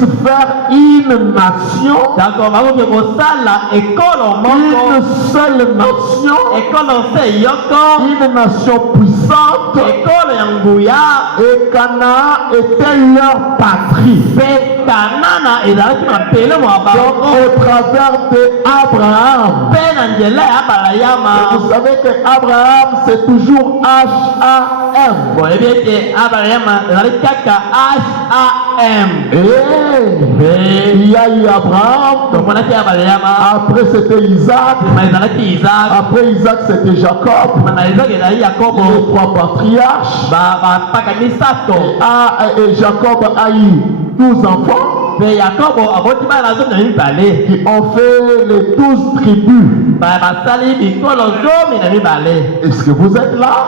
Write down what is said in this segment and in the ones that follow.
puisse faire une nation, une seule nation, une nation puissante, et Canaan était leur patrie. Donc, au travers d'Abraham, vous savez que Abraham c'est toujours H-A-M. Et il y a eu Abraham, après c'était Isaac, après Isaac c'était Jacob, les trois patriarches, et Jacob a eu 12 enfants qui ont fait les 12 tribus. Est-ce que vous êtes là?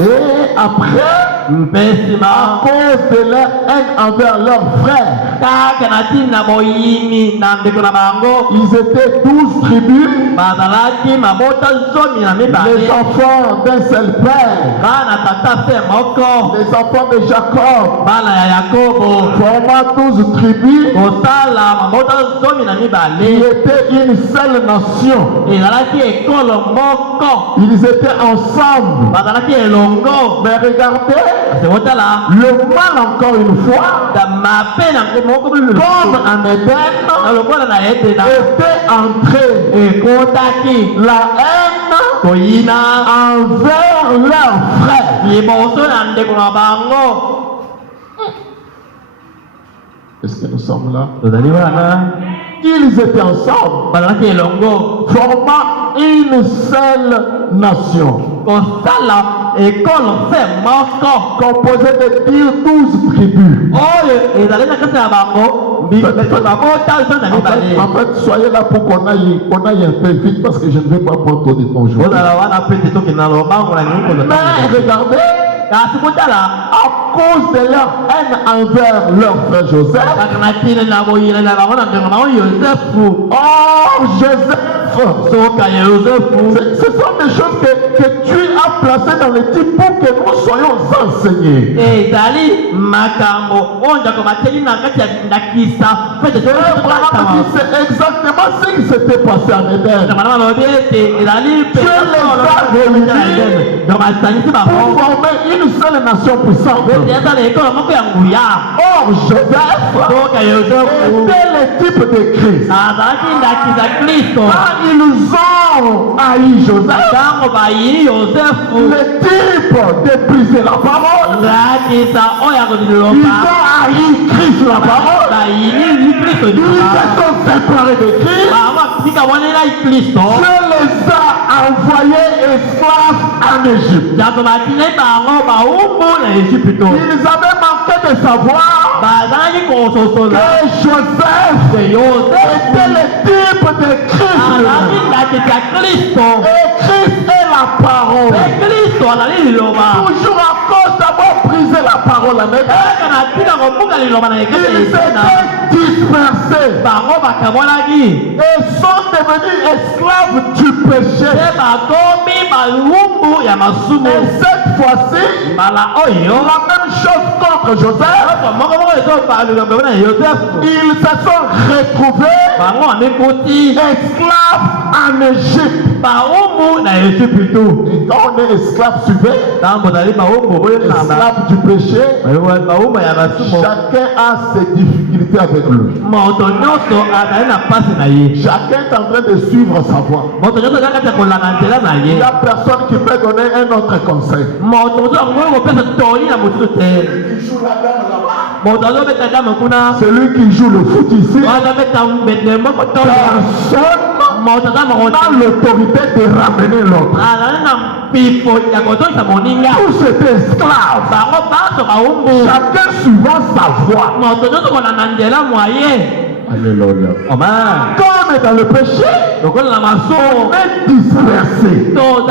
Et après, à cause de leur haine envers leurs frères, ils étaient 12 tribus, les enfants d'un seul père, les enfants de Jacob, formant 12 tribus, qui étaient une seule nation. Ils étaient ensemble. Mais regardez, le mal encore une fois, comme en Éden, était entré la haine envers leurs frères. Est-ce que nous sommes là? Ils étaient ensemble, formant une seule nation, composée de 12 tribus. En fait, soyez là pour qu'on aille un peu vite parce que je ne vais pas prendre trop de temps aujourd'hui. Mais regardez, à cause de leur haine envers leur frère Joseph, ce sont des choses que tu as placées dans le titre pour que nous soyons enseignés. C'est exactement ce qui s'était passé en Éden. Pour former une seule nation puissante. Or, Joseph était le type de Christ. Quand ils ont haï Joseph, le type de briser la parole, ils ont haï Christ la parole, ils se sont séparés de Christ. Dieu les a envoyés esclaves en Égypte. Ils avaient manqué de savoir que Joseph était le type de Christ. Et Christ est la parole. Toujours à cause d'avoir brisé la parole en Éden, ils étaient dispersés et sont devenus esclaves du péché. Et cette fois-ci, la même chose contre Joseph. Ils se sont retrouvés esclaves en Égypte. Et quand on est esclave, suivez, esclave du péché, chacun a ses difficultés avec lui. Chacun est en train de suivre sa voie. Il n'y a personne qui peut donner un autre conseil. Celui qui joue le foot ici, personne n'a l'autorité de ramener l'autre. Tous étaient esclaves. Chacun suivant sa voie. Alléluia. Quand on est dans le péché, on est dispersé. Quand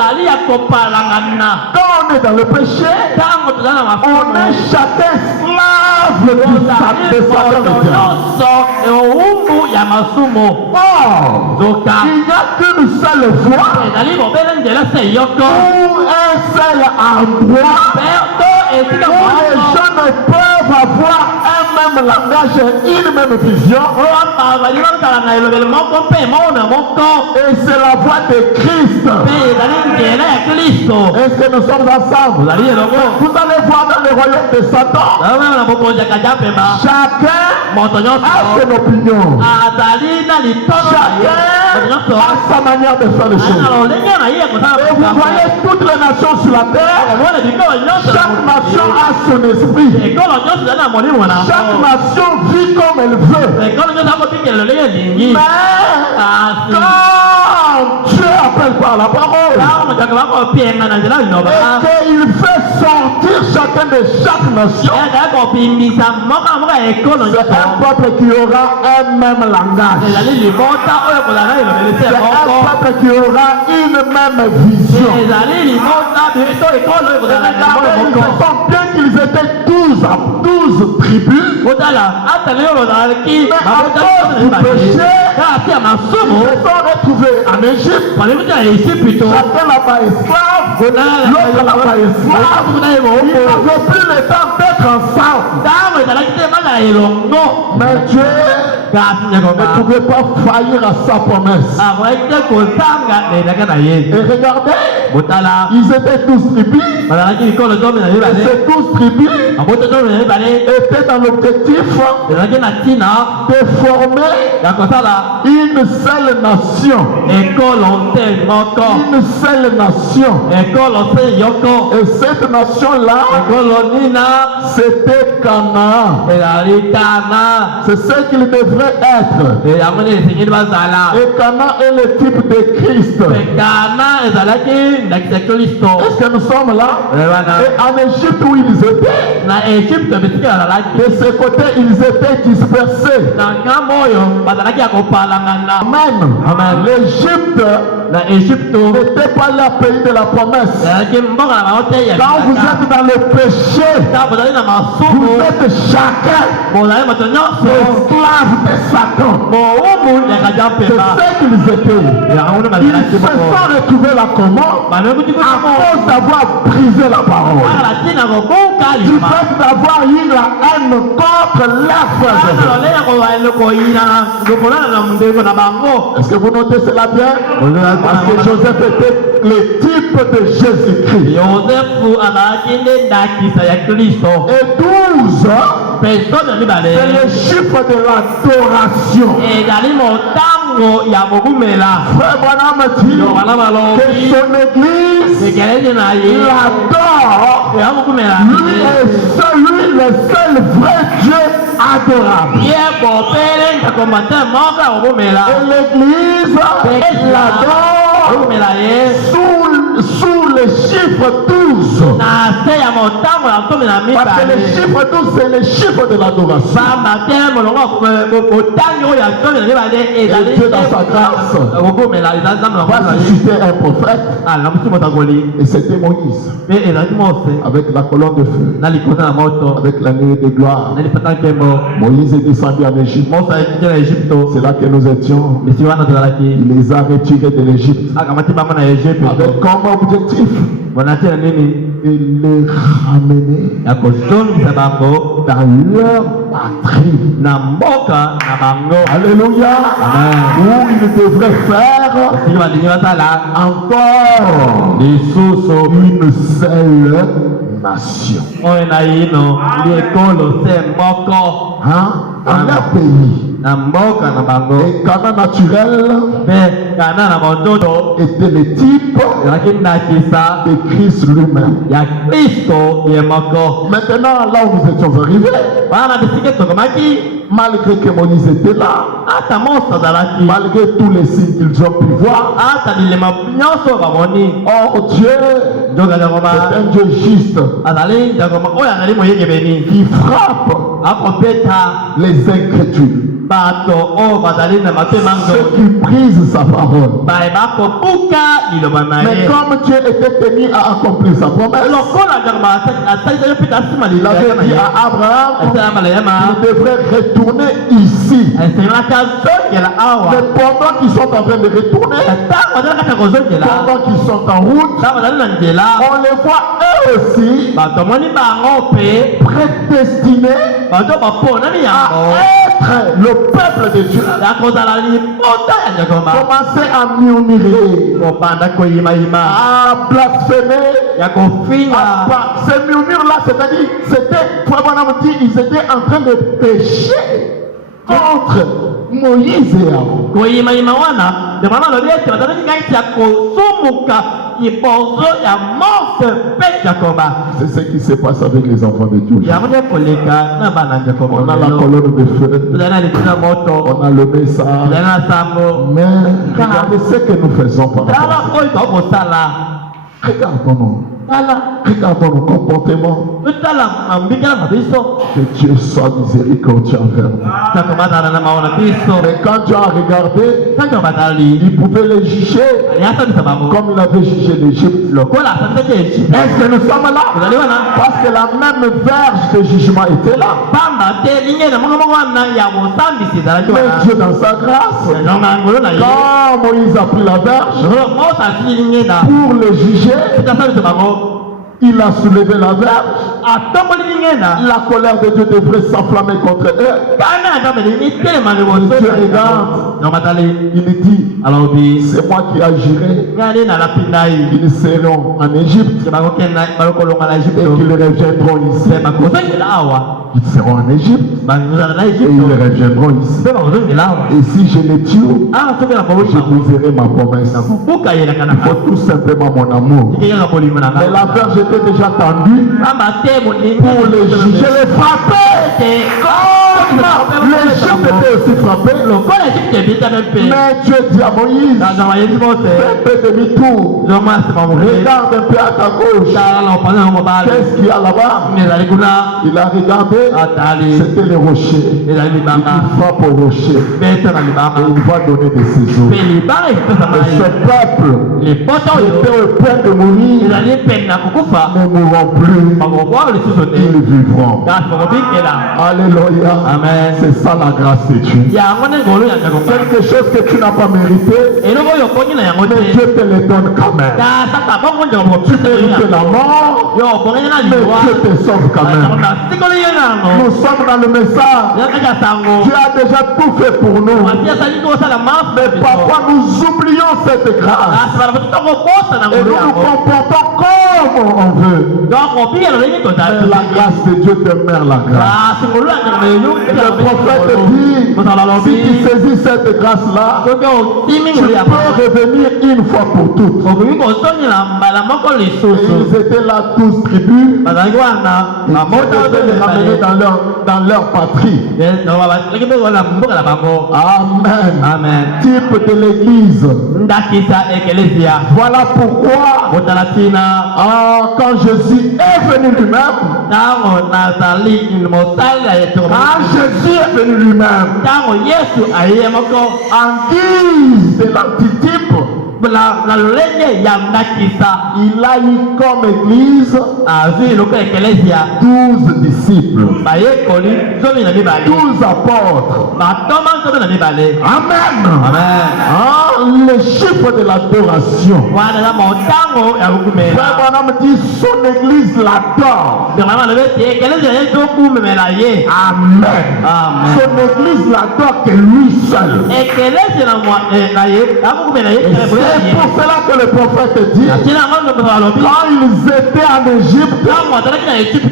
on est dans le péché, on est chacun esclave de Satan. Or, il n'y a qu'une seule voie ou un seul endroit où les gens ne peuvent avoir un même langage. partagent une même vision. Et c'est la voix de Christ. Est-ce que nous sommes ensemble? Vous allez voir dans le royaume de Satan, chacun a son opinion. Chacun a sa manière de faire les choses. Et vous voyez toutes les nations sur la terre, chaque nation a son esprit. Chaque nation vit comme elle veut. Mais quand Dieu appelle par la parole, et qu'il fait sortir chacun de chaque nation, c'est un peuple qui aura un même langage. C'est un peuple qui aura une même vision. Bien qu'ils étaient 12 tribus, mais à cause du péché, ils se sont retrouvés en Égypte. Chacun là-bas esclave, l'autre là-bas esclave. Ils n'avaient plus le temps d'être ensemble. Mais Dieu ne pouvait pas faillir à sa promesse. Et regardez, ils étaient 12 tribus. Et ces 12 tribus étaient dans l'objectif de former une seule nation. Une seule nation. Et cette nation-là, c'était Canaan. C'est ce qu'il devrait être. Et Canaan est le type de Christ. Est-ce que nous sommes là? Et en Égypte où ils étaient, de ce côté ils étaient dispersés. Amen. L'Égypte n'était pas le pays de la promesse. Quand vous êtes dans le péché, vous êtes chacun esclave de Satan. C'est ce qu'ils étaient. Ils se sont retrouvés là comment? À cause d'avoir brisé la parole. Du fait d'avoir eu la haine contre leurs frères. Est-ce que vous notez cela bien? Parce que Joseph était le type de Jésus-Christ. Et 12, c'est le chiffre de l'adoration. Frère Branham dit que son église l'adore. Lui est le seul vrai Dieu adorable. Et l'église l'adore sous le chiffre 12. Parce que le chiffre 12 c'est le chiffre de l'adoration. Et Dieu dans sa grâce va susciter un prophète. Et c'était Moïse. Avec la colonne de feu. Avec la nuée de gloire. Moïse est descendu en Égypte. C'est là que nous étions. Il les a retirés de l'Égypte. Avec comme objectif de les ramener dans leur patrie. Alléluia. Où ils devraient faire encore une seule nation. En leur pays. Et Canaan naturel était le type de Christ lui-même. Maintenant, là où nous étions arrivés, malgré que Moïse était là, malgré tous les signes qu'ils ont pu voir, oh Dieu, c'est un Dieu juste qui frappe les incrédules, ceux qui brisent sa parole. Mais comme Dieu était tenu à accomplir sa promesse, il avait dit à Abraham qu'il devrait retourner ici. Mais pendant qu'ils sont en train de retourner, pendant qu'ils sont en route, on les voit eux aussi prédestinés à être le peuple de Dieu. Commencez à murmurer, à blasphémer. Ces murmures-là, c'est-à-dire, ils étaient en train de pécher contre Moïse et Aaron. C'est ce qui se passe avec les enfants de Dieu. On a la colonne de feu, on a le message, mais regardez ce que nous faisons par rapport à ça. Regardons-nous. Regardons nos comportements. Que Dieu soit miséricordieux envers nous. Mais quand Dieu a regardé, il pouvait les juger comme il avait jugé l'Égypte. Est-ce que nous sommes là? Parce que la même verge de jugement était là. Mais Dieu dans sa grâce, quand Moïse a pris la verge pour le juger, il a soulevé la verge. La colère de Dieu devrait s'enflammer contre eux. Dieu regarde. Il dit, c'est moi qui agirai. Ils seront en Égypte et qu'ils reviendront ici. Ils seront en Égypte et ils reviendront ici. Et si je les tue, je briserai ma promesse. Il faut tout simplement mon amour. Mais la verge était déjà tendue pour les juger, les frapper. L'Égypte était aussi frappé. Mais Dieu dit à Moïse, fais un peu demi-tour. Regarde un peu à ta gauche. Qu'est-ce qu'il y a là-bas? Il a regardé. C'était les rochers. Il frappe au rocher. Et il va donner des ciseaux. Et ce peuple était au point de mourir. Ne mourront plus. Ils vivront. Alléluia. Amen. C'est ça la grâce de Dieu. Quelque chose que tu n'as pas mérité, mais Dieu te le donne quand même. Tu mérites la mort, mais Dieu te sauve quand même. Nous sommes dans le message. Dieu a déjà tout fait pour nous. Mais parfois nous oublions cette grâce. Et nous nous comportons comme on veut. Mais la grâce de Dieu demeure la grâce. Et le prophète dit, si tu saisis cette grâce-là, tu peux revenir une fois pour toutes. Et ils étaient là 12 tribus. Ils devaient les ramener dans leur patrie. Amen. Amen. Type de l'église. Voilà pourquoi quand Jésus est venu lui-même, en guise de l'antitype, il a eu comme église 12 disciples, 12 apôtres. Amen. Le chiffre de l'adoration. Frère Branham dit son église l'adore. Amen. Son église l'adore que lui seul. C'est pour cela que le prophète dit, quand ils étaient en Égypte,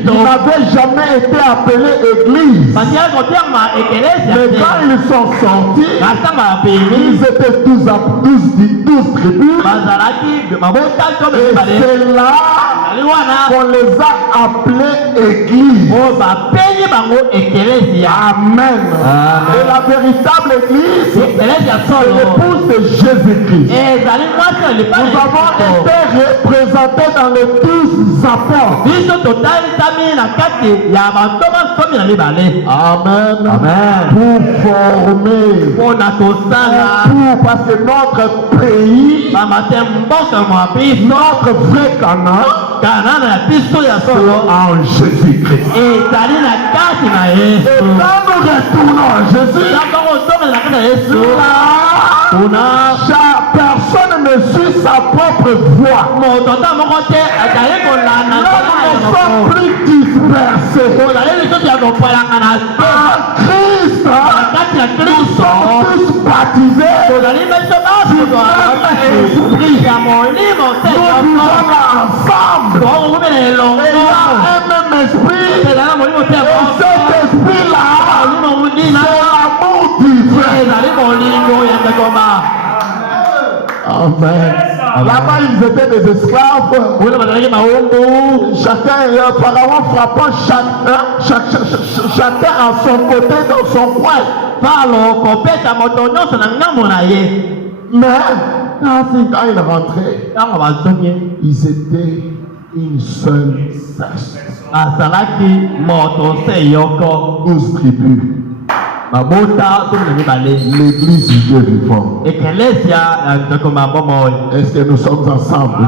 ils n'avaient jamais été appelés église. Mais quand ils sont sortis, ils étaient 12 tribus. Et c'est là qu'on les a appelés église. Amen. Et la véritable église, c'est l'épouse de Jésus-Christ. Nous avons été représentés dans les 12 apôtres. Amen. Pour former. Parce que notre pays, notre vrai Canaan, c'est en Jésus-Christ. Et quand nous retournons à Jésus, personne ne suit sa propre voie. L'homme sont plus dispersés. En Christ, nous sommes tous baptisés du même esprit. Nous vivons ensemble. Et il y a un même esprit. Et cet esprit-là, c'est l'amour divin. Amen. Là-bas, ils étaient des esclaves. Chacun, Pharaon frappant chacun à son côté dans son coin. Mais quand ils rentraient, ils étaient une seule personne. 12 tribus. L'église du Dieu vivant. Est-ce que nous sommes ensemble?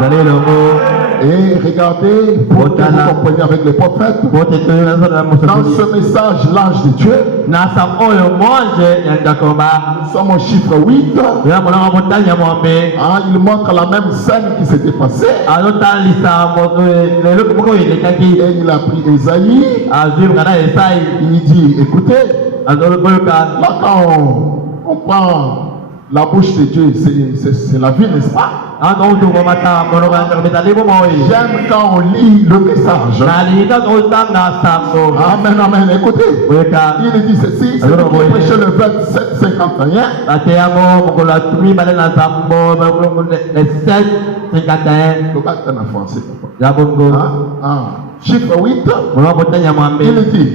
Et regardez, pour que vous compreniez avec les prophètes, dans ce message, l'ange de Dieu, nous sommes au chiffre 8. Il montre la même scène qui s'était passée. Et il a pris Esaïe. Il dit, écoutez, là quand on prend la bouche de Dieu, c'est la vie, n'est-ce pas? J'aime quand on lit le message. Amen, amen. Écoutez, il dit ceci, c'est pour prêcher le 27-51. En français. Chiffre 8, il dit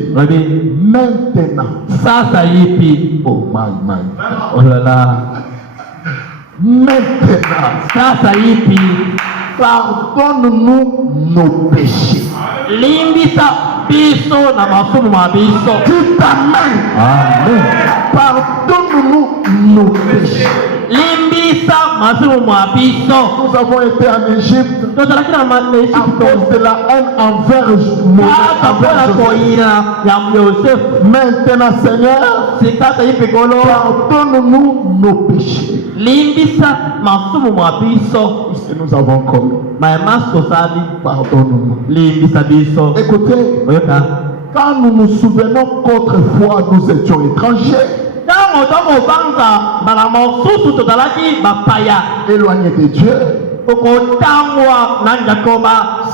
maintenant. Oh my. Oh là là. Maintenant, pardonne-nous nos péchés. Dis ta main. Amen. Pardonne-nous nos péchés. Nous avons été en Égypte à cause de la haine envers Joseph. Maintenant, Seigneur, pardonne-nous nos péchés. Puisque nous avons commis, pardonne-nous. Écoutez, quand nous nous souvenons qu'autrefois nous étions étrangers, éloignés de Dieu,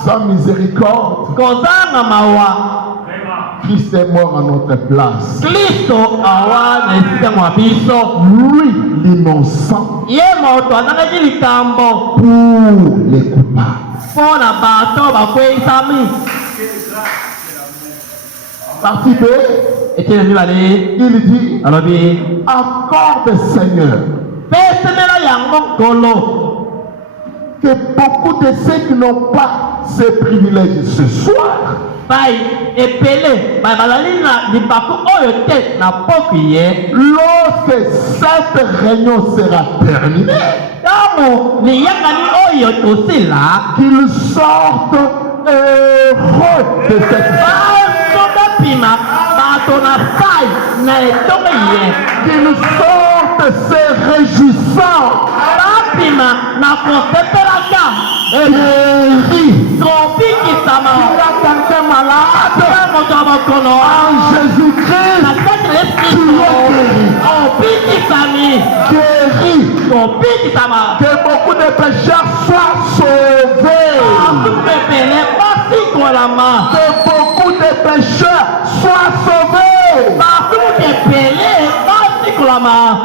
sans miséricorde, Christ est mort à notre place. Lui, l'innocent, pour les coupables. Partie B, il dit, accorde Seigneur que beaucoup de ceux qui n'ont pas ces privilèges ce soir, lorsque cette réunion sera terminée, qu'ils sortent heureux de cette phase, qu'ils sortent se réjouissant, guéris. Il y a quelqu'un malade en Jésus-Christ, tu es guéri. Que beaucoup de pécheurs soient sauvés. Que beaucoup de pécheurs soient sauvés.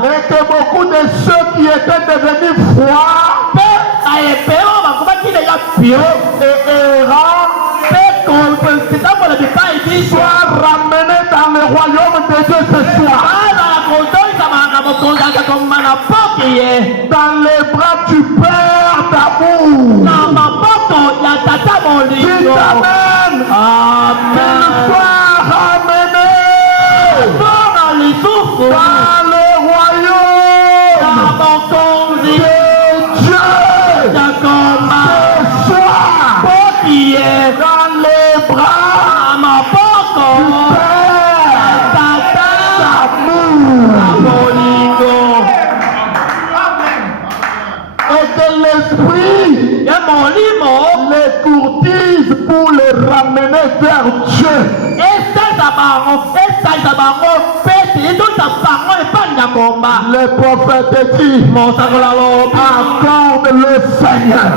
Et que beaucoup de ceux qui étaient devenus froids et errants soient ramenés dans le royaume de Dieu ce soir. Dans les bras du Père d'amour. Dis Amen. Qu'ils soient ramenés dans le royaume de Dieu. Dans les bras du Père d'amour. Et que l'Esprit les courtise pour les ramener amener vers Dieu. Le prophète dit, accorde le Seigneur.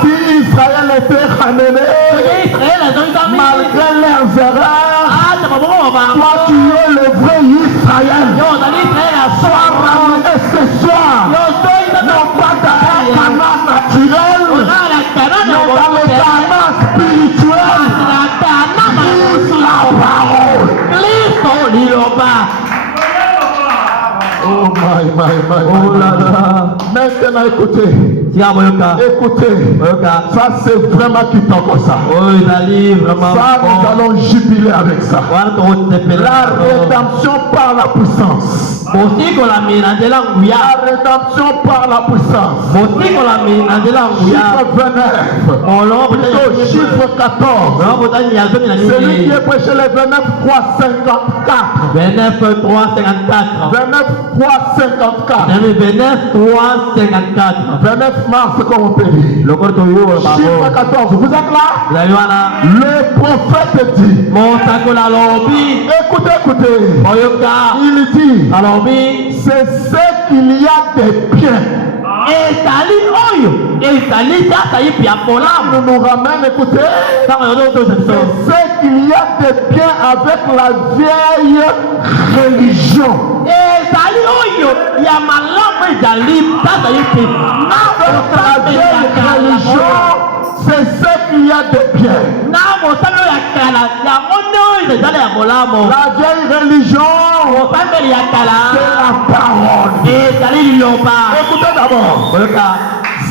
Si Israël était ramené, malgré leurs erreurs, toi tu es le vrai Israël. Sois ramené ce soir, non pas dans un canal naturel, mais dans le canal spirituel. Lise la parole. Oh my. Oh là là. Maintenant écoutez. Écoutez. Ça c'est vraiment qui tombe comme ça. Ça nous allons jubiler avec ça. La rédemption par la puissance. La rédemption par la puissance. Chiffre 29. Plutôt chiffre 14. Celui qui est prêché le 29 354. 29 mars comme on peut dire. Chiffre 14. Vous êtes là? Le prophète dit. Écoutez. Il dit. C'est ce qu'il y a de bien. Nous nous ramène, écoutez. C'est ce qu'il y a de bien avec la vieille religion. Avec la vieille religion, c'est ce qu'il y a de bien. La vieille religion, c'est la parole. Écoutez d'abord.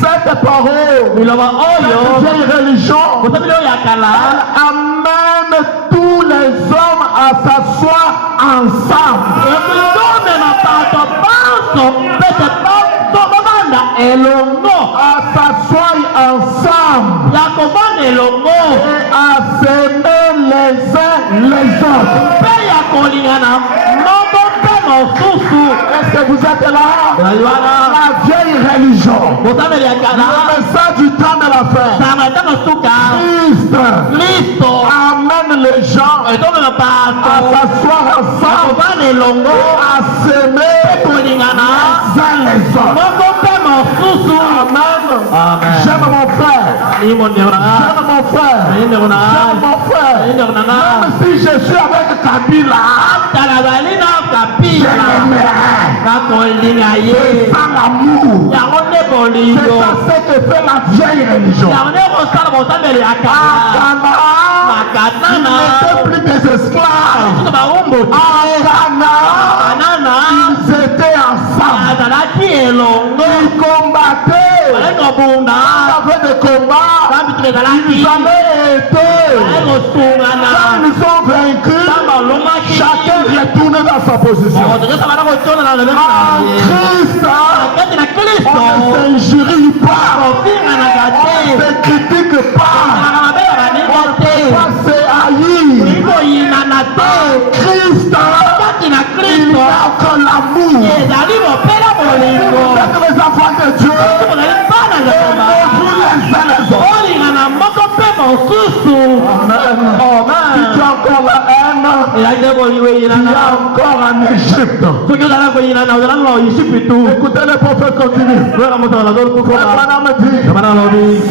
Cette parole, cette vieille religion, elle amène tous les hommes à s'asseoir ensemble. À s'asseoir ensemble et à s'aimer les uns les autres. Est-ce que vous êtes là? La vieille religion. Le message du temps de la fin. Christ amène les gens à s'asseoir ensemble, à s'aimer les uns les autres. Amen. J'aime mon frère. J'aime mon frère. Même si je suis avec Kabila, je l'aimerai. C'est ça l'amour. C'est ça ce que fait la vieille religion. Ils n'étaient plus des esclaves. Ils étaient ensemble. Ils combattaient. Il y avait des combats. Ils avaient été. Quand ils sont vaincus, chacun retourne dans sa position. En Christ, on ne s'injurie pas. On ne se critique pas. On ne peut pas se haïr. Christ, il y a que l'amour. Vous êtes les enfants de Dieu. Aimez-vous les uns les autres. Amen. Si tu as encore la haine, tu es encore en Égypte. Écoutez, le prophète continue. Abraham dit,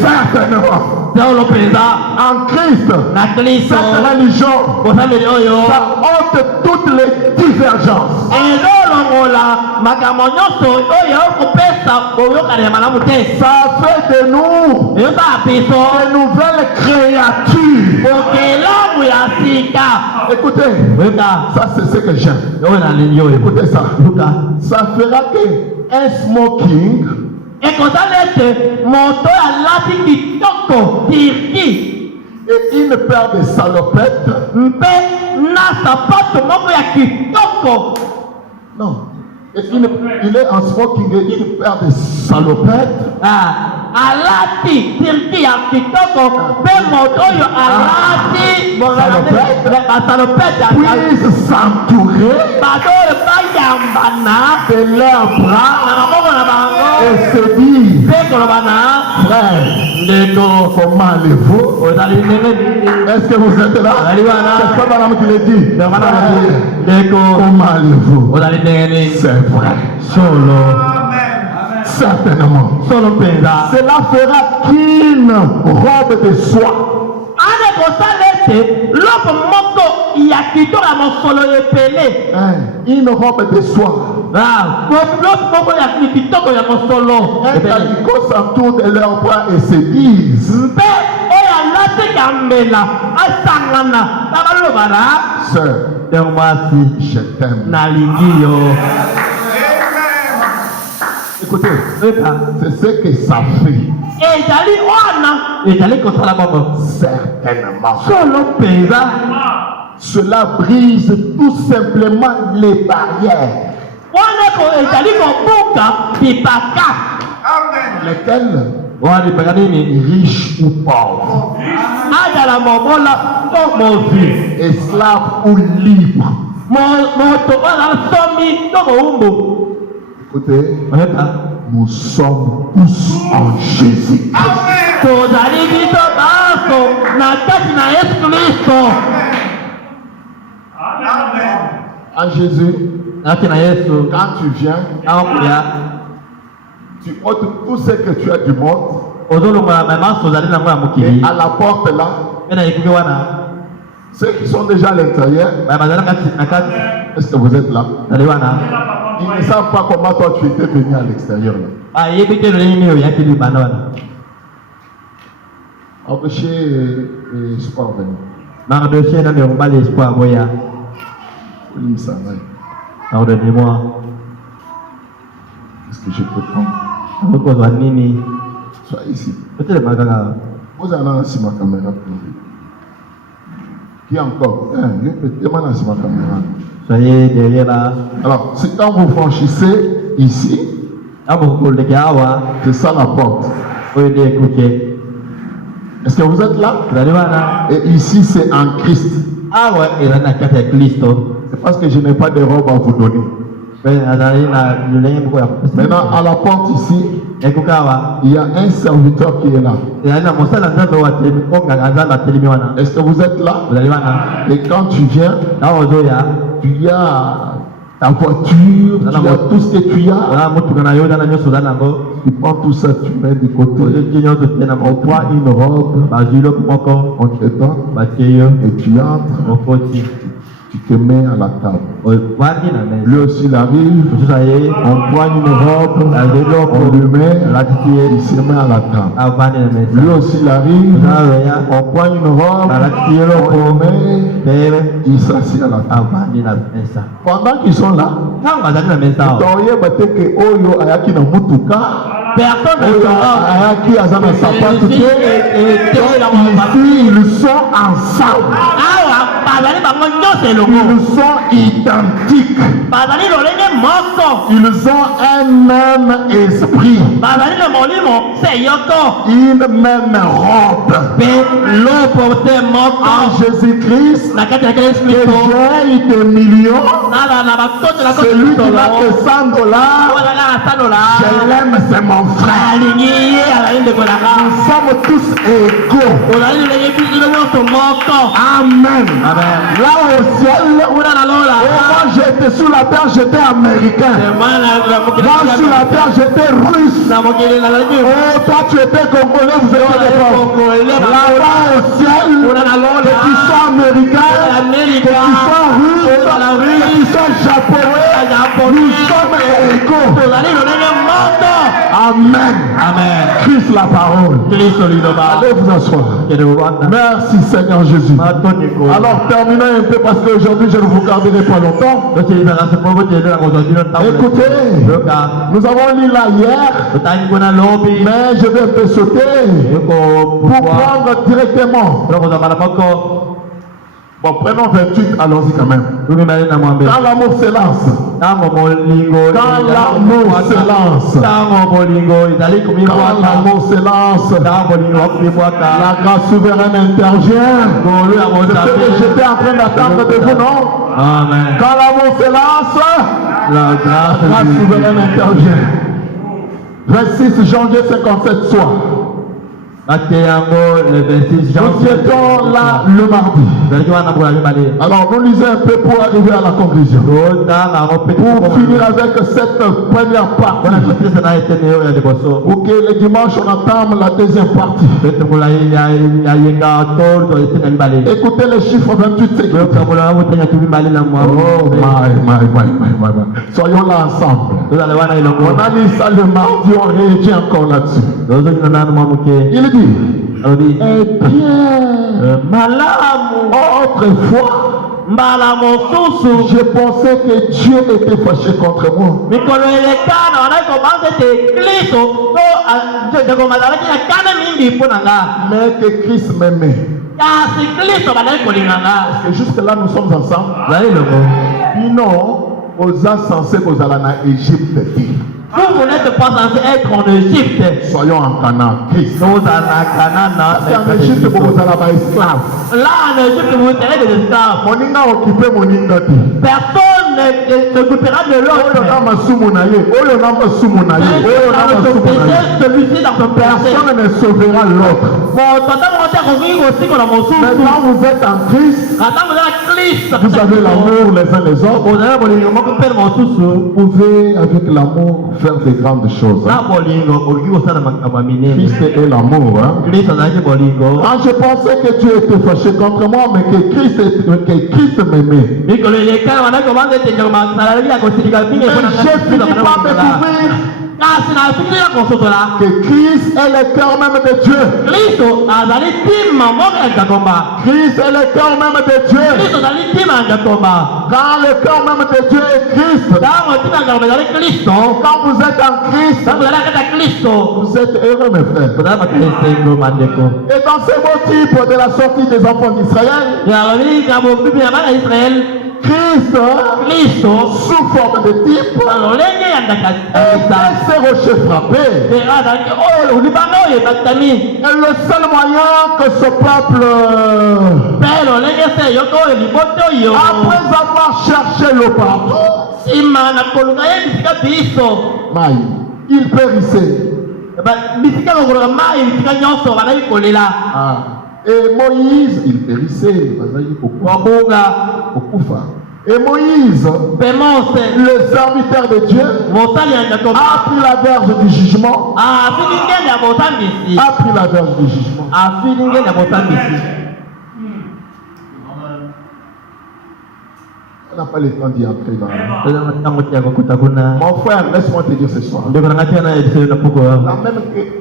certainement, en Christ, cette religion, ça ôte toutes les divergences. Ça fait de nous de nouvelles créatures. Écoutez, ça c'est ce que j'aime. Écoutez ça. Ça fera qu'un smoking et une paire de salopettes. Non. Il est en smoking et une paire de salopettes. alati tirki ya kitoko pe moto oyo alati basalopete puisse s'entourer bato oyo bayambana de leurs bras na maboko na bango et se dire, pe koloba na frère, ndeko comment allez-vous? ozali ndenge nini Est-ce que vous êtes là? ozali wana C'est pas madame qui le dit. ndeko Comment allez-vous? ozali ndenge nini C'est vrai. solo Certainement. solo mpenza Cela fera qu'une robe de soie ane kosala ete loko moko ya kitoko ya mosolo epele une robe de soie. loko moko ya kitoko ya mosolo Un calicot s'entoure de leurs bras et se disent, mpe oyo alati kambela asangana na baloba na sœur, ndeko mwasi je t'aime. nalingi yo. Écoutez, eka c'est ce que ça fait. ezali wana ezali kosala bongo Certainement. solo mpenza Cela brise tout simplement les barrières. wana ezali kobuka bipaka Lesquelles, wana bipaka nini riches ou pauvres, azala mobola to mozwi esclaves ou libres. moto oyo azala sombi to mowumbu. Écoutez, eka nous sommes tous en Jésus. tozali biso baso na kati na yesu kristo En Jésus, na kati na yesu quand tu viens, akokuya tu ôtes tout ce que tu as du monde. ozolongola mamaso ozali nango ya Et mokili à la porte là, mpe na ekuki wana ceux qui sont déjà à l'intérieur, bazali na kati est-ce que vous êtes là? zali wana Ils ne savent pas comment toi tu étais venu à l'extérieur là. ayebi te lolenge nini oyaki libanda wana Empêcher et sport venir. mardoche na ndeko mobali espoir boya Il s'en va. nakodonne-moi Est-ce que je peux prendre? akokozwa nini Sois ici. otelema kaka Vous allez sur ma caméra. Qui encore? Je peux demander sur ma caméra. soyez derrière là Alors, c'est quand vous franchissez ici, amokoleke awa c'est ça la porte. oyo nde ekuke Est-ce que vous êtes là? ozali wana Et ici, c'est en Christ. awa ezali na kati ya kristo C'est parce que je n'ai pas de robe à vous donner. mpe azali na lolenge moko ya kopesa Maintenant, à la porte ici, ekuka awa il y a un serviteur qui est là. ezali na mosala nzambe oyo atelemi onganga nzambe atelemi wana Est-ce que vous êtes là? ozali wana Et quand tu viens, awa ozoya tu as ta voiture, tu as tout ce que tu as. ozala motuka na yo ozala nyonso oza nango Tu prends tout ça, tu mets de côté. ozoki nyonso tie na On moko prend une robe, bazwi eloko moko on te donne batie yo et tu entres, okoti tu te mets à la table. ovandi na mesa Lui aussi, il arrive, mosusu aye on prend une robe, azwi eloko on le met, alatisi ye il se met à la table. avandi na Lui mesa aussi, il arrive, oza loya on prend une robe, alatisi ye on le eloko met, pere il s'assied à la table. avandi na mesa Pendant qu'ils sont là, ntango bazali na mesa awa toyeba te ke oyo ayaki na mutuka, personne ne oyo saura ayaki aza na sapatu te. Ici, ils sont ensemble. awa bazali bango nyonso elongo Ils sont identiques. bazali lolenge moko Ils ont un même esprit, bazali na molimo se yoko une même robe. mpe lopo te moko En Jésus-Christ, na kati ya yesu que kristo j'ai des millions, nala na bakoto na celui qui n'a koto que 100 dollars, ozala na sanola je l'aime, c'est mon frère. alingi ye azali ndeko na nga Nous sommes tous égaux. ozali lolenge biso nyonso moko Amen. amen Là au ciel, kuna na lola moi j'étais sous la terre, j'étais américain. Moi sur la terre, j'étais russe. na mokili nazali Oh, toi tu étais congolais, vous étiez des pauvres. Là-bas au ciel, kuna na lola que tu sois américain, que Amerika tu sois russe, que tu sois japonais, nous sommes égaux. tozali lolenge moko Amen. amen Christ la parole. kristo liloba Allez vous asseoir. kende kovanda Merci Seigneur Jésus. matoniko Alors terminons un peu parce qu'aujourd'hui je ne vous garderai pas longtemps. tosilizaka sepoko tende na kozwa bino ntango Écoutez, yoka nous avons lu là hier, totangi kuna lobi mais je vais un peu sauter yoko pour prendre directement tokozwa mbala moko Bon, prenons 28, allons-y quand même. Quand l'amour s'élance. Quand l'amour s'élance. Quand l'amour s'élance. La grâce souveraine intervient. C'est ce que j'étais en train d'attendre de vous, non? Amen. Quand l'amour s'élance, la grâce souveraine intervient. 26 janvier 57 soir. Nous étions là le mardi. Alors nous lisons un peu pour arriver à la conclusion. Pour finir avec cette première partie. Pour que le dimanche on entame la deuxième partie. Écoutez les chiffres 28 secondes. Oh my. Soyons là ensemble. On a dit ça le mardi, on réagit encore là-dessus. Il dit, eh bien, autrefois, je pensais que Dieu était fâché contre moi. Mais que Christ m'aimait. Et jusque là nous sommes ensemble. Non, aux censés aux allana Égypte. Vous n'êtes pas censé être en Égypte. Soyons en Canaan. Christ. Nous en Canaan. En Égypte, vous allez être esclaves. Là, en Égypte, vous serez des esclaves. Moninga occupé moninga. Personne ne s'occupera de l'autre. Celui-ci dans son péché. Personne ne sauvera l'autre. Mais quand vous êtes en Christ, vous avez l'amour les uns les autres. Vous pouvez avec l'amour faire de grandes choses. Christ est l'amour. Quand je pensais que Dieu était fâché contre moi, mais que Christ m'aimait. Mais je finis pas me découvrir que Christ est le cœur même de Dieu. Christ est le cœur même de Dieu. Quand le cœur même de Dieu est Christ, quand vous êtes en Christ, vous êtes heureux mes frères. Et dans ce beau type de la sortie des enfants d'Israël, Christ, sous forme de type, était ce rocher frappé. Et le seul moyen que ce peuple, après avoir cherché l'eau partout, il périssait. Et Moïse, il périssait. Et Moïse, le serviteur de Dieu, a pris la verge du jugement. A pris la verge du jugement. On n'a pas le temps d'y entrer dans. Mon frère, laisse-moi te dire ce soir. La même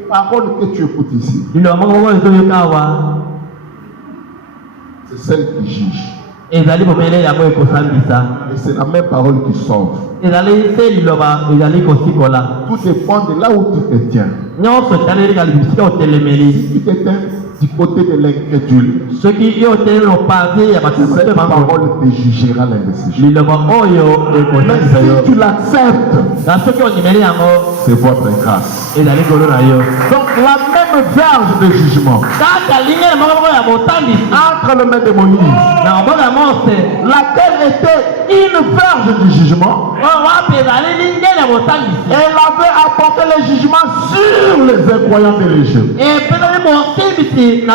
parole que tu écoutes ici, c'est celle qui juge. Et c'est la même parole qui sauve. Tout dépend de là où tu te tiens. Si tu te tiens du côté de l'incrédule, cette parole te jugera l'indécision. Mais si tu l'acceptes, c'est votre grâce. Donc la même verge de jugement entre les mains de Moïse, laquelle était une verge du jugement, elle avait apporté le jugement sur les incroyants de l'Égypte. Et il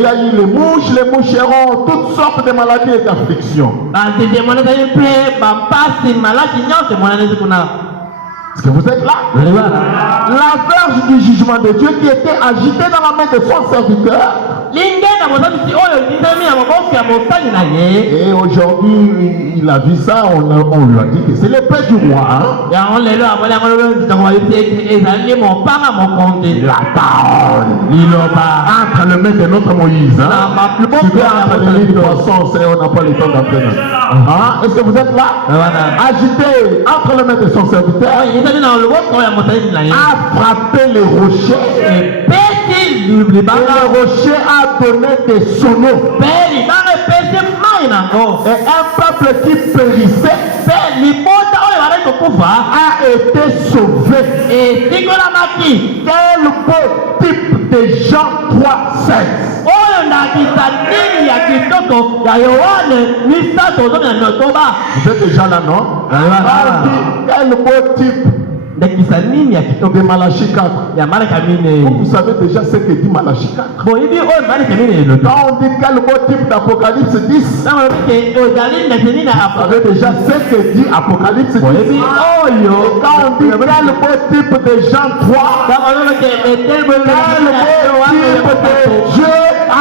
y a eu les moucherons, toutes sortes de maladies et d'afflictions. Est-ce que vous êtes là? La verge du jugement de Dieu qui était agitée dans la main de son serviteur. Et aujourd'hui, il a vu ça, on lui a dit que c'est l'épée du roi. La parole. Entre les mains de notre Moïse. Tu peux appeler les poissons, on n'a pas le temps d'entrer là. Est-ce que vous êtes là? Agité entre les mains de son serviteur. A frappé les rochers. le rocher a donné des sonneaux. Et un peuple qui périssait a été sauvé. Quel beau type de Jean 3,16. Vous êtes déjà là, non? Quel beau type de Malachie 4. Vous savez déjà ce que dit Malachie 4. Quand on dit quel beau type d'Apocalypse 10, vous savez déjà ce que dit Apocalypse 10. Et quand on dit quel beau type de Jean 3, quel beau type de Dieu a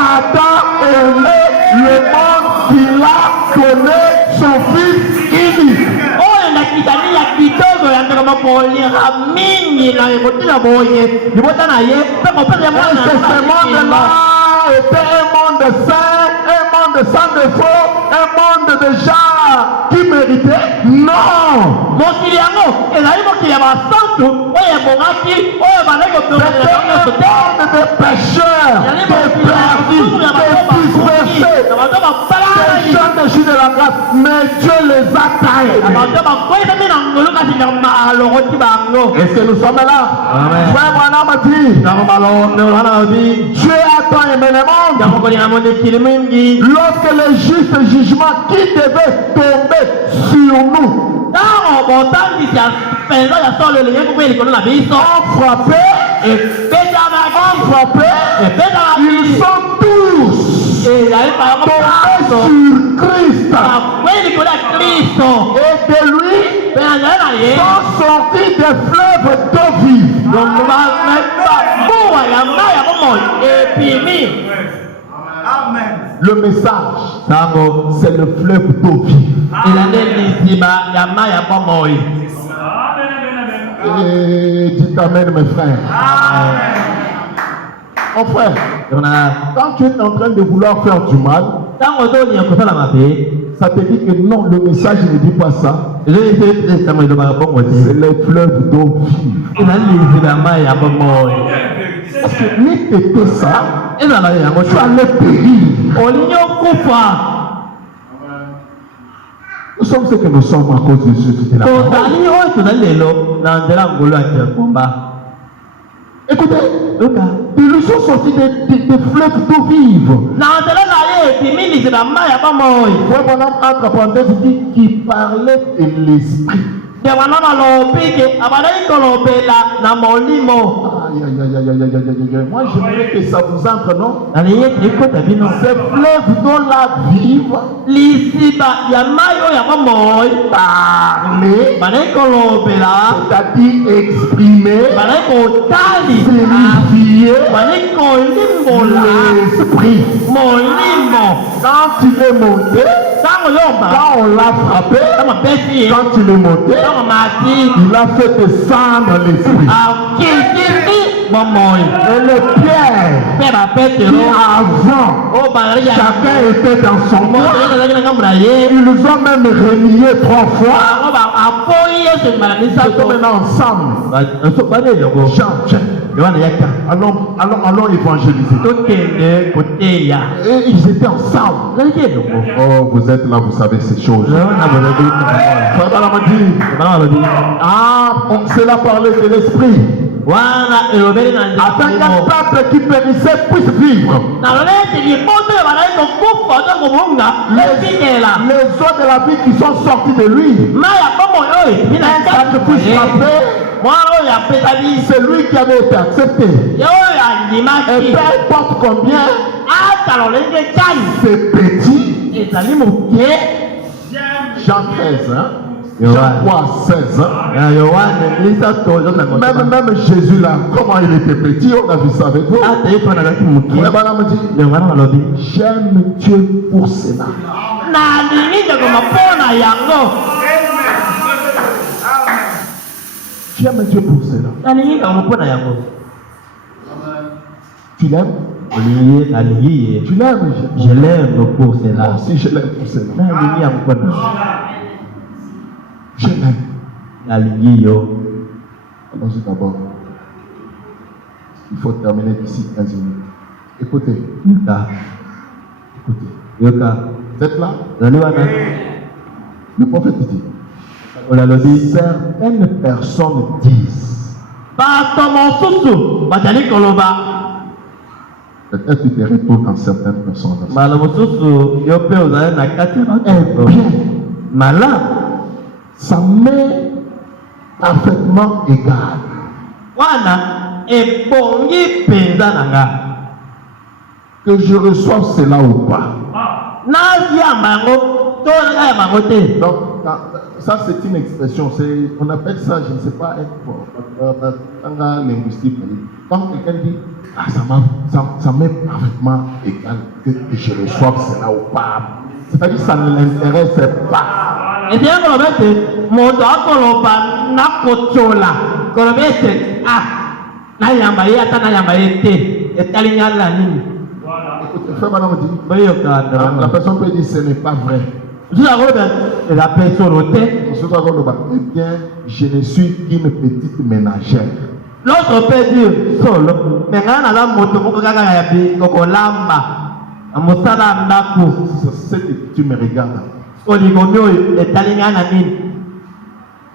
aimé le monde qu'il a donné son fils unique. Ce monde-là était un monde saint, un monde sans défaut, un monde de gens qui méritaient? Non! C'était un monde de pécheurs, de perdus, de dispersés, des gens déchus de la grâce, mais Dieu les a taillés. Est-ce que nous sommes là? Frère Branham a dit, Dieu a tant aimé le monde lorsque le juste jugement qui devait tomber sur nous ont frappé, ils sont tous tombés sur Christ. Et de lui sont sortis des fleuves d'eau vive. Le message, c'est le fleuve d'eau vive. Et dites amen, mes frères. Mon frère, quand tu es en train de vouloir faire du mal, ça te dit que non, le message ne dit pas ça. C'est le fleuve d'eau vive. Parce que ni t'étais ça, tu allais périr. Nous sommes ce que nous sommes à cause de Jésus de la parole. Écoutez, ils sont sortis des fleuves d'eau vive. Entre parenthèses, dit qu'il parlait de l'esprit. Moi j'aimerais que ça vous entre, non? Ces fleuves d'eau la vive parler, c'est-à-dire exprimer, signifier l'esprit. Quand il est monté, quand on l'a frappé, quand il est monté, il a fait descendre l'esprit. Et le Pierre, qui avant, chacun était dans son monde, ils nous ont même renié 3 fois. Ils sont maintenant ensemble. Jean, allons évangéliser. Et ils étaient ensemble. Oh, vous êtes là, vous savez ces choses. Cela parlait de l'esprit. Afin qu'un peuple qui périssait puisse vivre. Les eaux de la vie qui sont sorties de lui. Ça ne puisse frapper. C'est lui qui avait été accepté. Et peu importe combien c'est petit. Jean 13, hein? Jean 3, 16. Même Jésus là, comment il était petit, on a vu ça avec vous. J'aime Dieu pour cela. J'aime Dieu pour cela. Tu l'aimes? Tu l'aimes? Je l'aime pour cela. Moi aussi je l'aime pour cela. Je l'aime. Allons-y d'abord. Il faut terminer d'ici 15 minutes. Écoutez. Écoutez. Vous êtes là? Le prophète dit, certaines personnes disent, peut-être tu te retrouves dans certaines personnes. Malin, ça m'est parfaitement égal. Que je reçoive cela ou pas. Donc, ça c'est une expression, on appelle ça, je ne sais pas, un linguistique. Quand quelqu'un dit, ah, ça m'est parfaitement égal que je reçoive cela ou pas. C'est-à-dire que ça ne l'intéresse pas. Écoutez, frère Madame dit, la personne peut dire ce n'est pas vrai. La personne eh bien, je ne suis qu'une petite ménagère. L'autre peut dire solo, mais c'est que tu me regardes.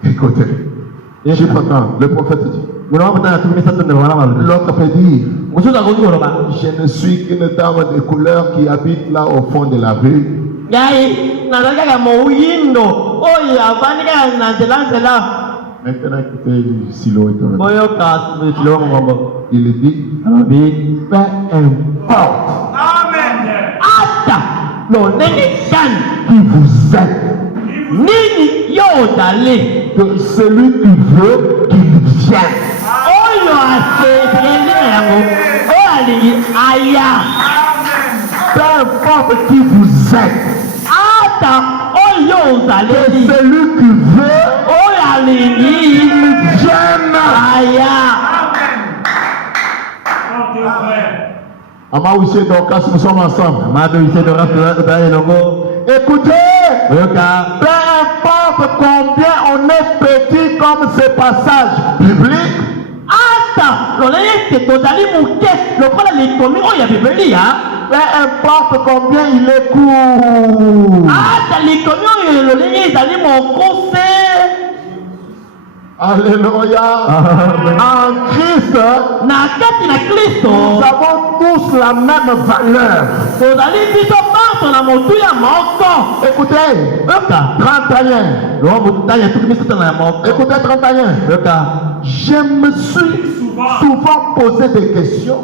Écoutez, j'ai pas temps. Le prophète dit. L'autre peut dire, je ne suis qu'une dame de couleur qui habite là au fond de la rue. Maintenant, écoutez, Silo est il dit, peu importe. Qui vous êtes. Que celui qui veut, qu'il vienne. Peu importe qui vous êtes. Que celui qui veut, qu'il vienne. Ama Ouissé Dorcas, nous sommes ensemble. Écoutez, peu importe combien on est petit comme ces passages bibliques, peu importe combien il est court. Alléluia. En Christ, nous avons tous la même valeur. Écoutez, 31. Écoutez, 31. Je me suis souvent posé des questions.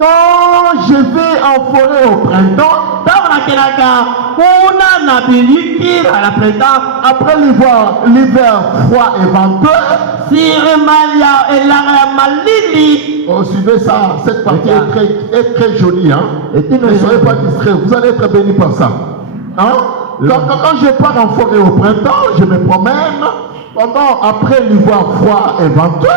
Quand je vais en forêt au printemps, après l'hiver froid et venteux, suivez ça, cette partie est très jolie. Hein? Ne soyez pas distraits, vous allez être bénis par ça. Hein? Quand je pars en forêt au printemps, je me promène. Après l'hiver froid et venteux,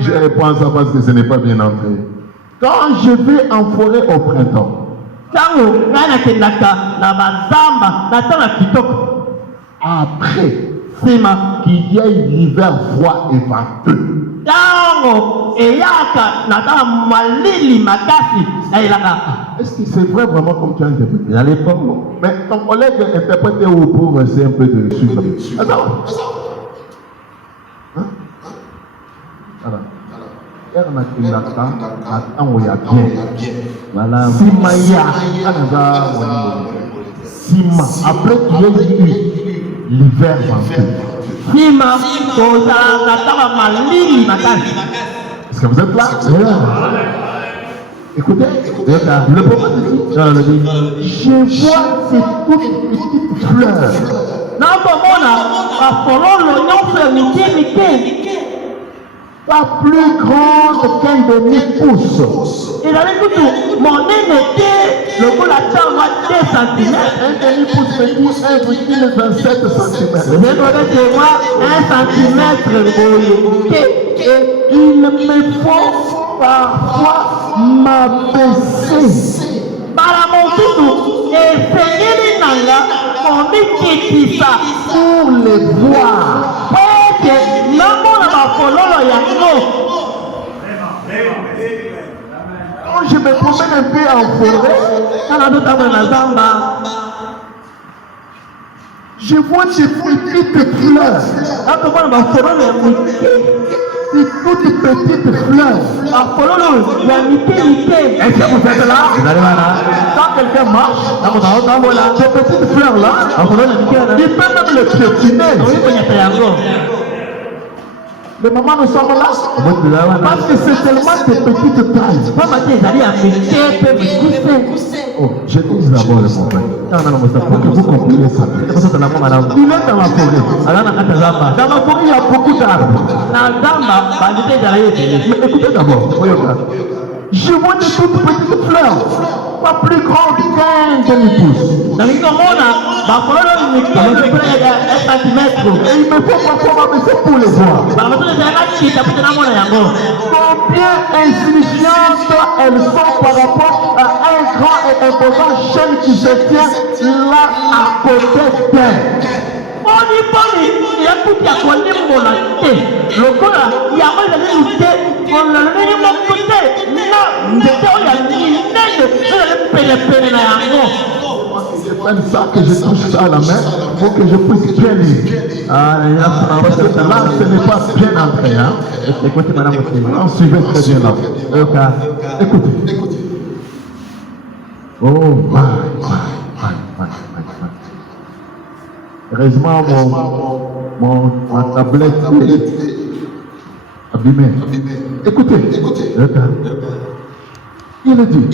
je réponds ça parce que ce n'est pas bien entré. Quand je vais en forêt au printemps, après qu'il y ait l'hiver froid et venteux, est-ce que c'est vrai vraiment comme tu as interprété? Mais ton collègue interprète ou pour essayer un peu de suivre. Après qu'il y ait eu l'hiver venteux. Est-ce que vous êtes là? Écoutez, le prophète dit, je vois ces toutes petites fleurs. pas plus grande qu'un demi-pouce. Il avait tout mon nez était le coup la taille 2 cm. Un demi-pouce veut dire 1,27 cm. Je vais moi 1 cm. Et il me faut parfois m'abaisser. Para mon tout, et Seigneur Nanga, on dit qu'il ça pour les voir. Quand je me promène un peu en forêt, je vois des petites fleurs. Des toutes petites fleurs. Est-ce que vous êtes là? Quand quelqu'un marche, ces petites fleurs là, il peut même les piétiner. Mais maman, nous sommes là parce que c'est tellement de petites tailles. Oh, j'écoute d'abord le moment. Pour que vous compreniez ça. Il est dans la forêt. Dans la forêt, il y a beaucoup d'arbres. Mais écoutez d'abord. Je vois des toutes petites fleurs, pas plus grandes qu'un demi-pouce. Et il me faut parfois m'abaisser pour les voir. Combien insignifiantes elles sont par rapport à un grand et imposant chêne qui se tient là à côté d'elle. C'est pas ça que je touche ça à la main pour que je puisse bien lire. Parce que là, ce n'est pas bien entré. Écoutez, madame, suivez très bien là. Écoutez. Oh, my. Heureusement, ma tablette est abîmée. Écoutez. Il est dit.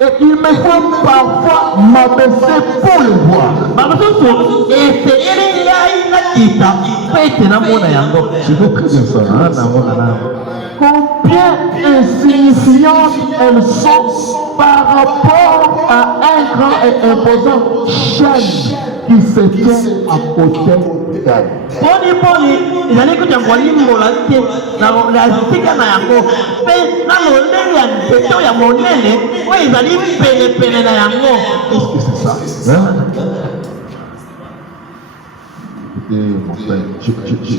Et il me faut parfois m'abaisser pour le voir. Je veux très bien ça. Combien insignifiantes elles sont par rapport à un grand et imposant chêne qui se tient à côté d'elle. Qu'est-ce que c'est ça? Écoutez, mon frère, je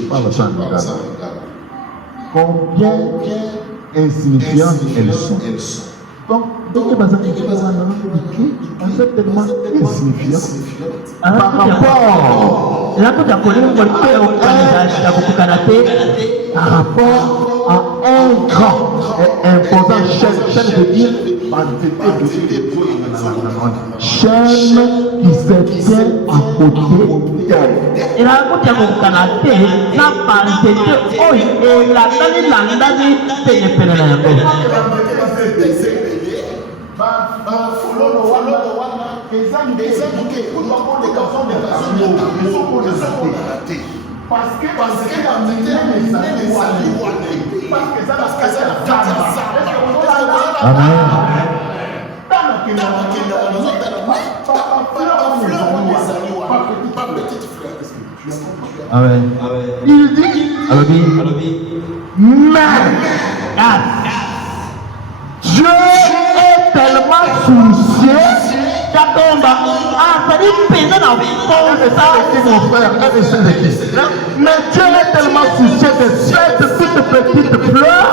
parle ça en regardant. Combien insignifiantes elles sont. Donc, c'est tellement insignifiant par rapport à un grand et imposant chêne. Chêne veut dire chêne qui se tient à côté d'elle. Parce que la il dit, mais Dieu est tellement soucieux mais Dieu est tellement soucieux de cette toute petite fleur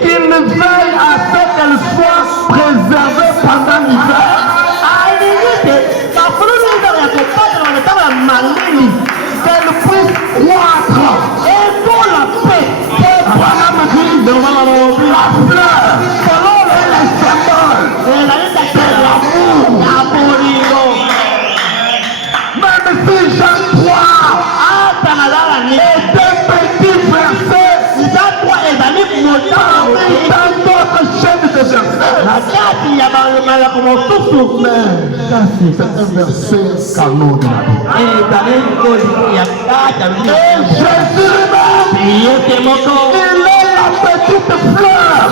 qu'il veille à ce qu'elle soit préservée pendant l'hiver. Qu'elle puisse croître et pour la paix. Voilà ma vie devant la fleur. Selon les symboles de l'amour. Même si Jean 3 et deux petits versets dans d'autres chaînes de versets. C'est un verset canon de la Bible. Et Jésus lui-même, il est la petite fleur.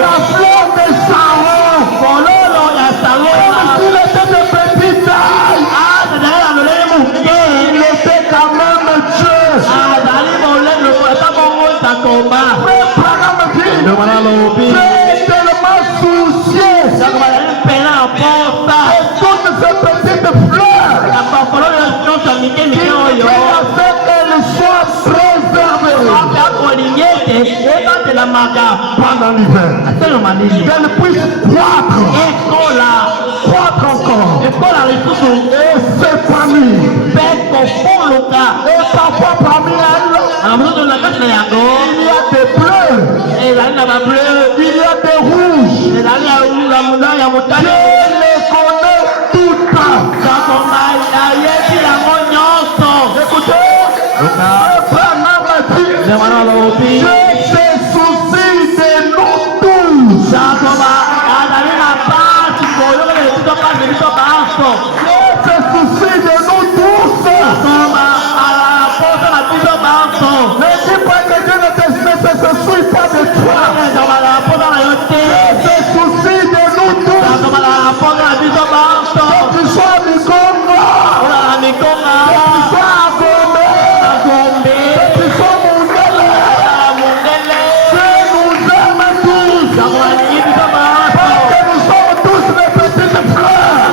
La fleur de Saron. Même s'il était de petite taille, il était quand même Dieu. J'ai tellement soucié de toutes ces petites fleurs qui fait qu'elles soient préservées pendant l'hiver, qu'elles puissent croître encore et s'épanouir. Et parfois parmi elles, il y a des bleus, il y a des rouges. Je les connais toutes. Écoutez, Dieu se soucie de nous tous. Dieu se soucie de nous tous. Ne dis pas que Dieu ne se soucie pas de toi. Dieu se soucie de nous tous. Que tu sois Mikonga, que tu sois Agomé, que tu sois Mungele, Dieu nous aime tous. Parce que nous sommes tous des petites fleurs.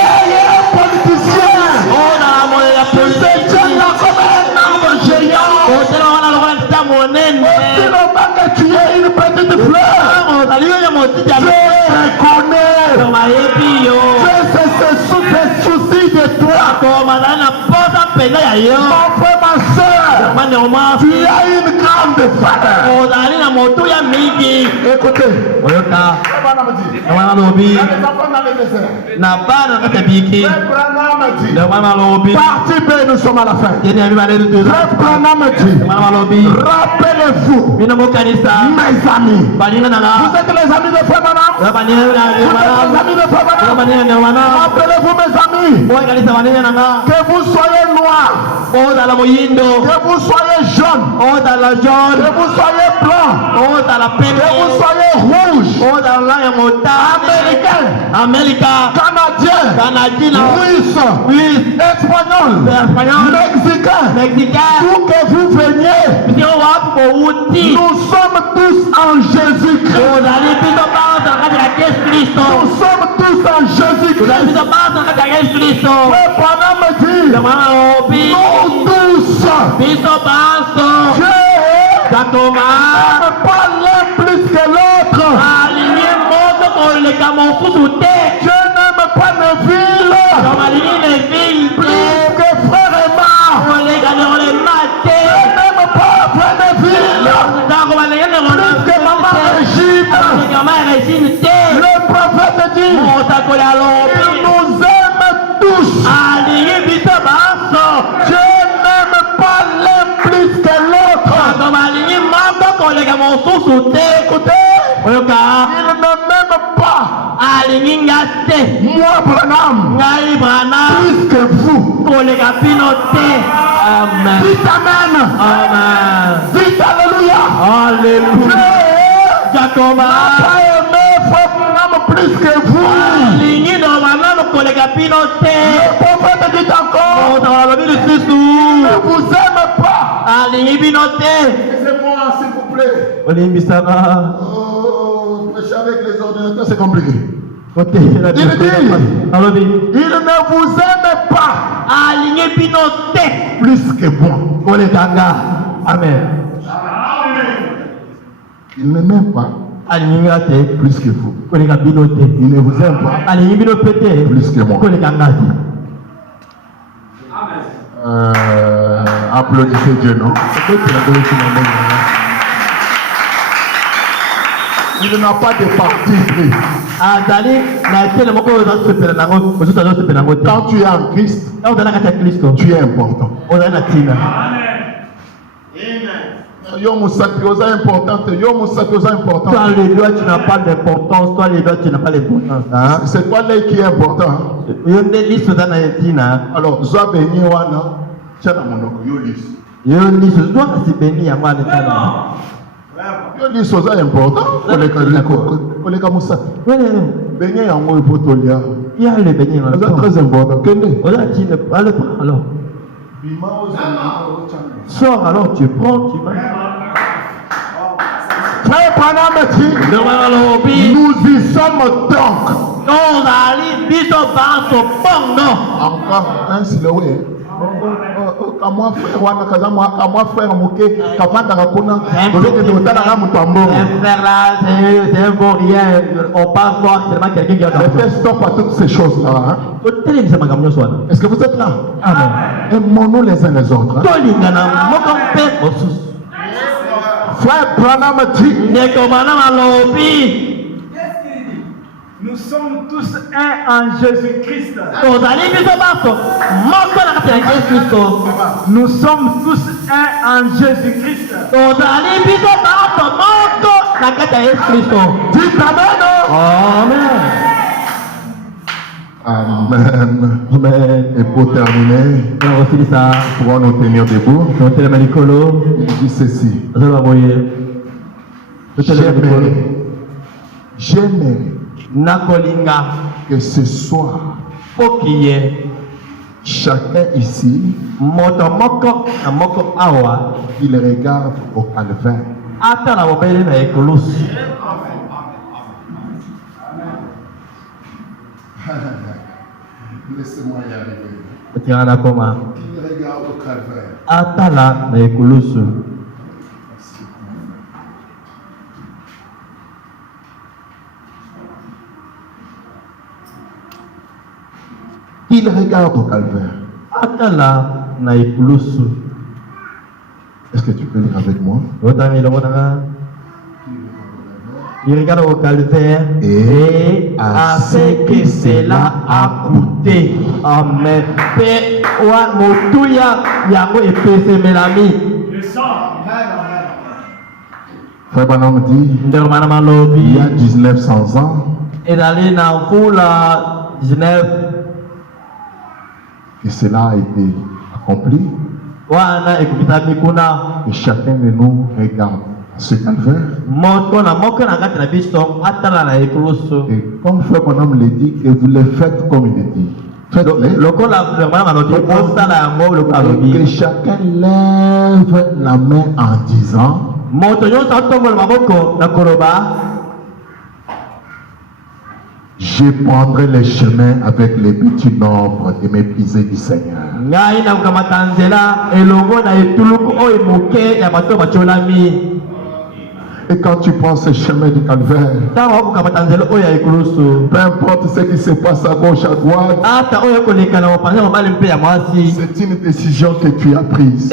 Ayez un politicien. C'est Dieu là comme un arbre géant. Sinon pas que tu es une petite fleur. Je reconnais. Dieu se soucie de toi. Mon frère, ma soeur, tu as une grande valeur. Écoutez, partie B, nous sommes à la fin. Frère Branham dit, rappelez-vous, mes amis. Vous êtes les amis de Frère Branham? Vous êtes les amis de Frère Branham? Rappelez-vous, mes amis, que vous soyez noirs, que vous soyez jaunes, que vous soyez blancs, que vous soyez rouges, américains, canadiens, russes, espagnols, mexicains, d'où que vous veniez, nous sommes tous en Jésus-Christ. Nous sommes tous en Jésus-Christ. Frère Branham dit, nous tous, Dieu n'aime pas l'un plus que l'autre. Dieu n'aime pas Neville plus que frère Emma. Dieu n'aime pas frère Neville plus que maman Régine. Le prophète dit, il nous aime tous. Dieu n'aime pas l'un plus que l'autre. Écoutez, il ne m'aime pas. Moi, Branham, plus que vous. Amen. Dites Amen. Amen. Dites Alléluia. Alléluia. Pas aimer Frère Branham plus que vous. Le prophète dit encore, ne vous aime pas. Laissez-moi s'il vous plaît. Prêcher avec les ordinateurs, c'est compliqué. Il dit, il ne vous aime pas plus que moi. Amen. Il ne m'aime pas plus que vous. Il ne vous aime pas plus que moi. Applaudissez Dieu, non? Il n'a pas de parti pris. Quand tu es en Christ, tu es important. Yo Moussaki, osa importante. Yo Moussaki, osa important. Toi les doigts, tu n'as pas d'importance. Toi les doigts, tu n'as pas d'importance. Hein? C'est toi là qui est important. Alors, Zoa Béni Wana, tiens dans mon oncle, yo lis. Yo lis, osa important. Koleka Moussaki. Béni yango epotolia. Il y a les beignets. C'est très important. Kende. Allez pas alors. Sors alors, tu prends, tu vas. Frère Branham dit, nous y sommes donc. Encore un siloé. Kamwa frère wana kazamwa kamwa frère moké kavanda kakuna dozeke ndotala na mutambo. Frère là, c'est un bon rien. On pense voir seulement quelqu'un qui a mettez stop à toutes ces choses là. Est-ce que vous êtes là? Amen. Aimons-nous les uns les autres. Frère Branham dit, nous sommes tous un en Jésus-Christ. Nous sommes tous un en Jésus-Christ. Dites Amen. Amen. Amen. Et pour terminer, pour nous tenir debout, il dit ceci. J'aimerais que ce soir, chacun ici, il regarde au calvaire. Laissez-moi y arriver. Il regarde au calvaire. Il regarde au calvaire. Est-ce que tu peux lire avec moi? Il regarde au calvaire et à ce que cela a coûté. Amen. Frère Branham dit, il y a 1900 ans, que cela a été accompli, et chacun de nous regarde ce calvaire. Et comme Frère Branham le dit, et vous le faites comme il le dit. Faites-le. Que chacun lève la main en disant, je prendrai le chemin avec les petits nombres de méprisés du Seigneur. Et quand tu prends ce chemin du calvaire, peu importe ce qui se passe à gauche, à droite, c'est une décision que tu as prise.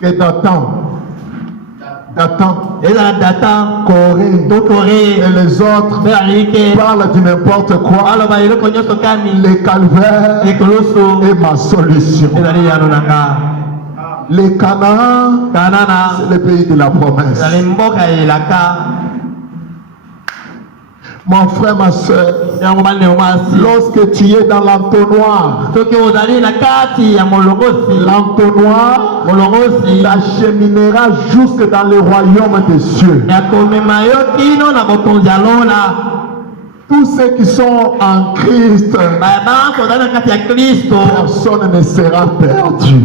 Que Dathan, Corée et les autres parlent de n'importe quoi. Le calvaire est ma solution. Les Canaan, c'est le pays de la promesse. Mon frère, ma soeur, lorsque tu es dans l'entonnoir, l'entonnoir t'acheminera jusque dans le royaume des cieux. Tous ceux qui sont en Christ, personne ne sera perdu.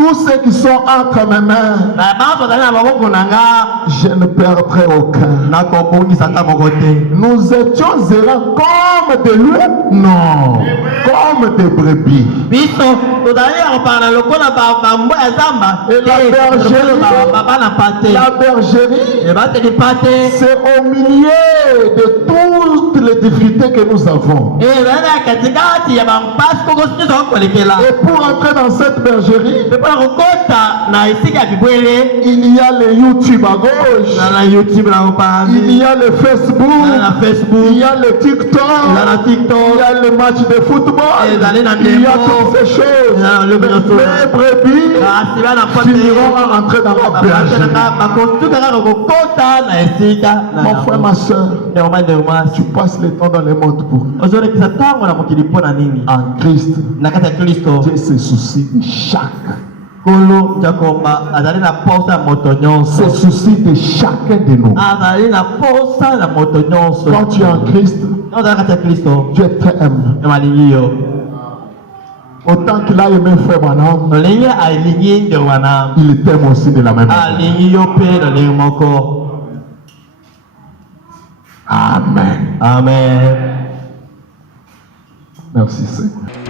Tous ceux qui sont entre mes mains, je ne perdrai aucun. Nous étions errants comme de loups, non, comme des brebis. Et la bergerie, c'est au milieu de toutes les difficultés que nous avons. Et pour entrer dans cette bergerie, mpona kokota na esika ya bibwele il y a le YouTube à gauche, na YouTube na mopanzi il y a le Facebook, na Facebook il y a le TikTok, na TikTok il y a le match de football, il y a toutes ces choses. Les brebis finiront à rentrer dans la bergerie. Mon frère, ma soeur, tu passes le temps dans le monde pour en Christ. Dieu se soucie de chaque. Se soucie de chacun de nous. Quand tu es en Christ, Dieu t'aime. Autant qu'il a aimé frère Branham, il t'aime aussi de la même manière. Amen. Amen. Merci Seigneur.